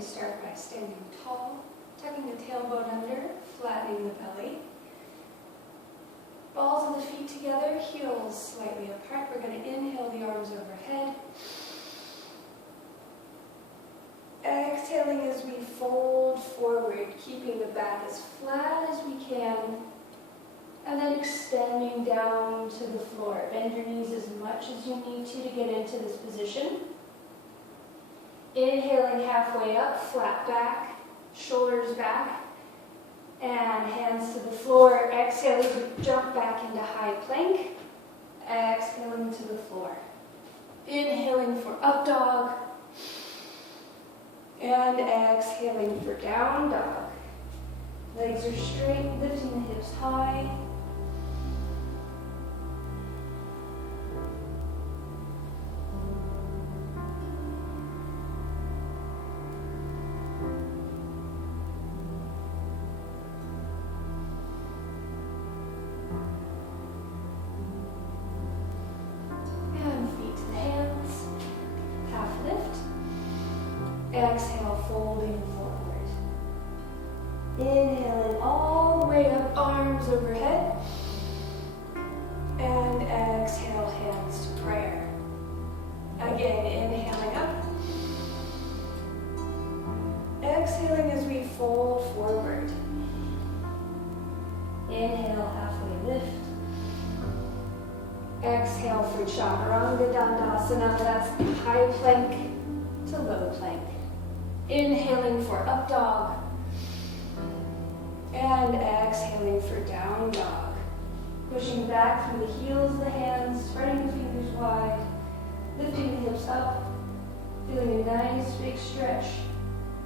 to start by standing tall, tucking the tailbone under, flattening the belly. Balls of the feet together, heels slightly apart. We're going to inhale the arms overhead. Exhaling as we fold forward, keeping the back as flat as we can. And then extending down to the floor. Bend your knees as much as you need to get into this position. Inhaling halfway up, flat back, shoulders back, and hands to the floor. Exhaling to jump back into high plank. Exhaling to the floor. Inhaling for up dog. And exhaling for down dog. Legs are straight, lifting the hips high. Exhale, folding forward. Inhaling all the way up, arms overhead. And exhale, hands to prayer. Again, inhaling up. Exhaling as we fold forward. Inhale, halfway lift. Exhale for Chaturanga Dandasana. That's high plank to low plank. Inhaling for up dog. And exhaling for down dog. Pushing back through the heels of the hands, spreading the fingers wide, lifting the hips up, feeling a nice big stretch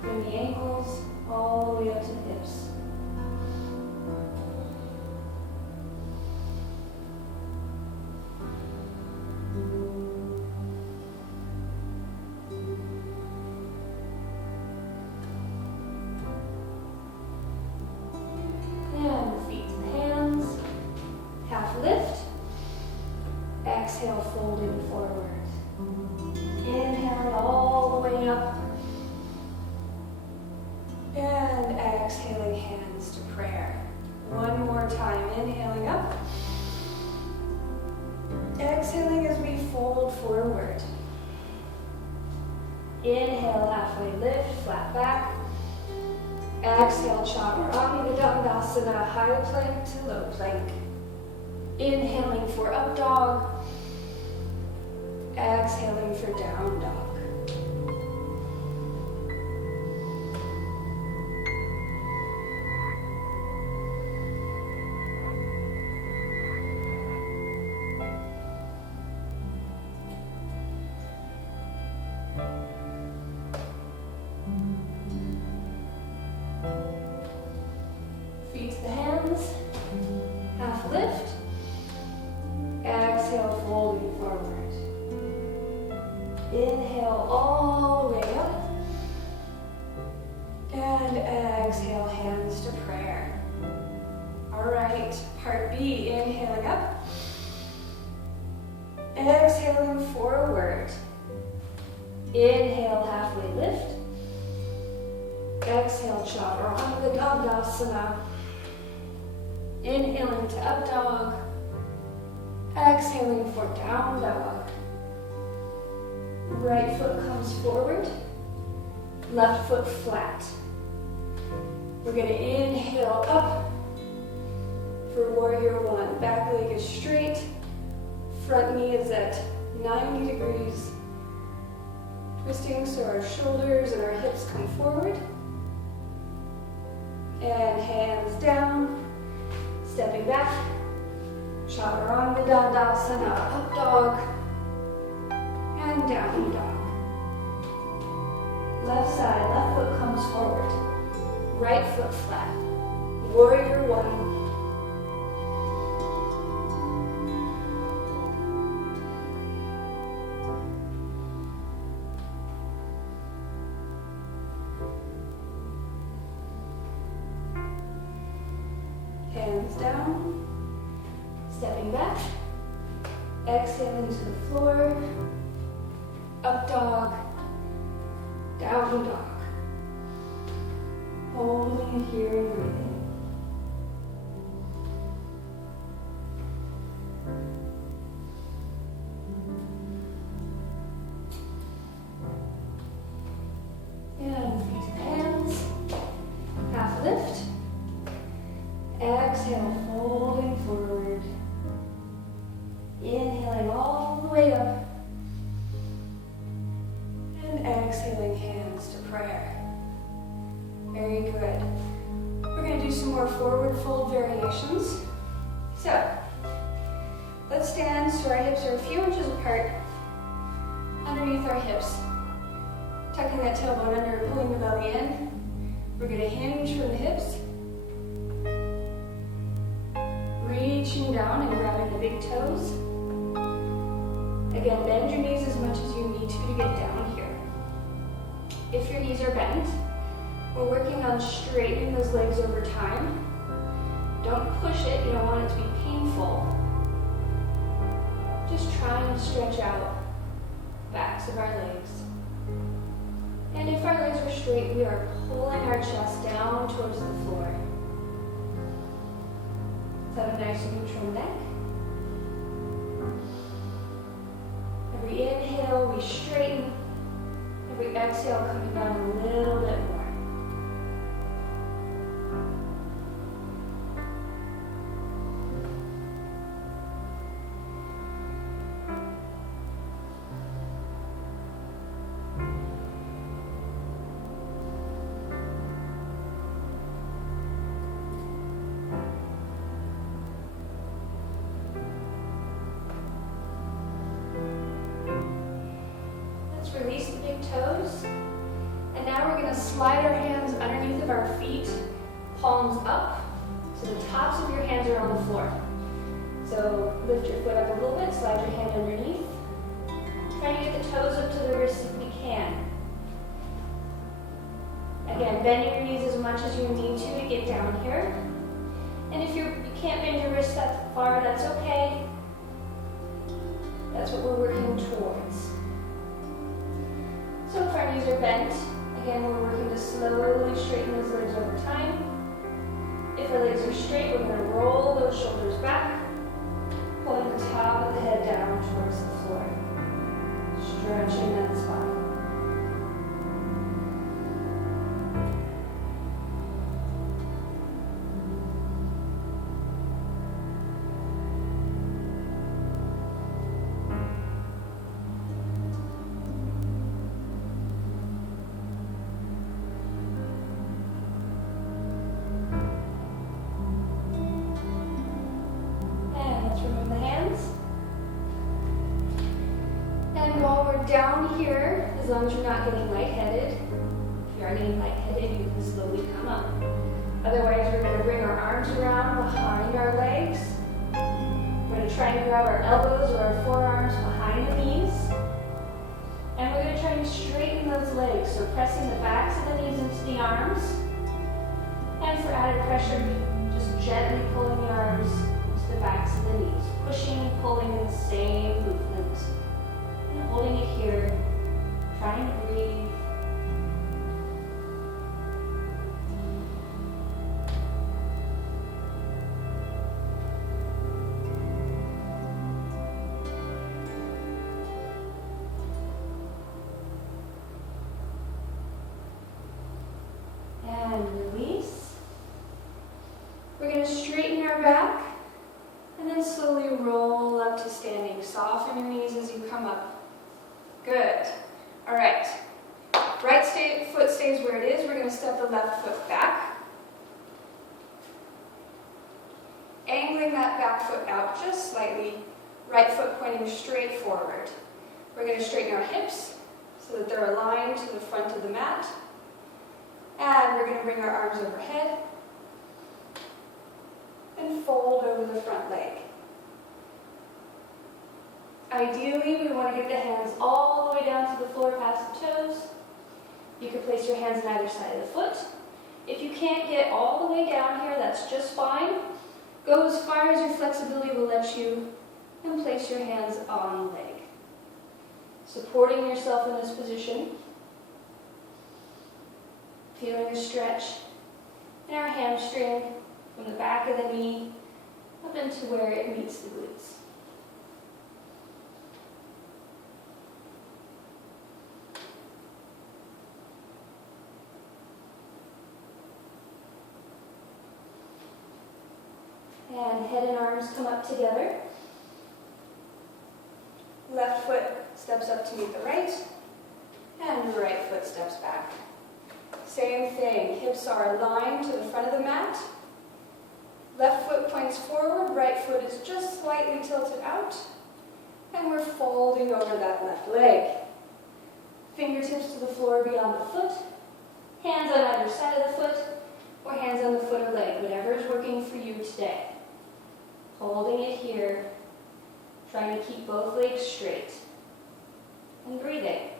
from the ankles all the way up to the hips. Exhale, folding forward. Inhaling all the way up. And exhaling, hands to prayer. One more time, inhaling up. Exhaling as we fold forward. Inhale, halfway lift, flat back. Exhale, Chaturanga Dandasana, high plank to low plank. Inhaling for up dog. Exhaling for down dog. Feet to the hands. Half lift. Exhale, folding forward. Inhale all the way up. And exhale, hands to prayer. All right, part B, inhaling up. Exhaling forward. Inhale, halfway lift. Exhale, Chaturanga Dandasana. Inhaling to up dog. Exhaling for down dog. Right foot comes forward, left foot flat. We're going to inhale up for warrior one. Back leg is straight, front knee is at 90 degrees. Twisting so our shoulders and our hips come forward. And hands down, stepping back. Chaturanga Dandasana, up dog. And down dog. Left side, left foot comes forward. Right foot flat. Warrior one. Hands down. Stepping back. Exhaling to the floor. Up dog, down dog. Holding it here and breathing. And feet to hands. Half lift. Exhale, folding forward. Inhaling all the way up. And exhaling, hands to prayer. Very good. We're going to do some more forward fold variations. So, let's stand so our hips are a few inches apart underneath our hips. Tucking that tailbone under, pulling the belly in. We're going to hinge from the hips. Reaching down and grabbing the big toes. Again, bend your knees as much as you need to get down here. If your knees are bent, we're working on straightening those legs over time. Don't push it, you don't want it to be painful. Just trying to stretch out backs of our legs. And if our legs are straight, we are pulling our chest down towards the floor. Let's have a nice neutral neck. Every inhale, we straighten. Every exhale, coming down a little bit more. Release the big toes. And now we're going to slide our hands underneath of our feet, palms up, so the tops of your hands are on the floor. So lift your foot up a little bit, slide your hand underneath. Try to get the toes up to the wrists if we can. Again, bending your knees as much as you need to get down here. And if you can't bend your wrists that far, that's okay. That's what we're working towards. So if our knees are bent, again, we're working to slowly straighten those legs over time. If our legs are straight, we're going to roll those shoulders back, pulling the top of the head down towards the floor, stretching that spine. Down here, as long as you're not getting lightheaded. If you are getting lightheaded, you can slowly come up. Otherwise, we're going to bring our arms around behind our legs. We're going to try and grab our elbows or our forearms behind the knees. And we're going to try and straighten those legs. So pressing the backs of the knees into the arms. And for added pressure, just gently pulling the arms into the backs of the knees. Pushing and pulling in the same movement. Holding it here, trying to breathe. And release. We're going to straighten our back and then slowly roll up to standing. Soften your knees as you come up. Good. All right. Right foot stays where it is. We're going to step the left foot back. Angling that back foot out just slightly. Right foot pointing straight forward. We're going to straighten our hips so that they're aligned to the front of the mat. And we're going to bring our arms overhead and fold over the front leg. Ideally, we want to get the hands all the way down to the floor past the toes. You can place your hands on either side of the foot. If you can't get all the way down here, that's just fine. Go as far as your flexibility will let you and place your hands on the leg. Supporting yourself in this position. Feeling a stretch and our hamstring from the back of the knee up into where it meets the glutes. And head and arms come up together. Left foot steps up to meet the right, and right foot steps back. Same thing, hips are aligned to the front of the mat. Left foot points forward, right foot is just slightly tilted out, and we're folding over that left leg. Fingertips to the floor beyond the foot, hands on either side of the foot, or hands on the foot or leg, whatever is working for you today. Holding it here, trying to keep both legs straight, and breathing.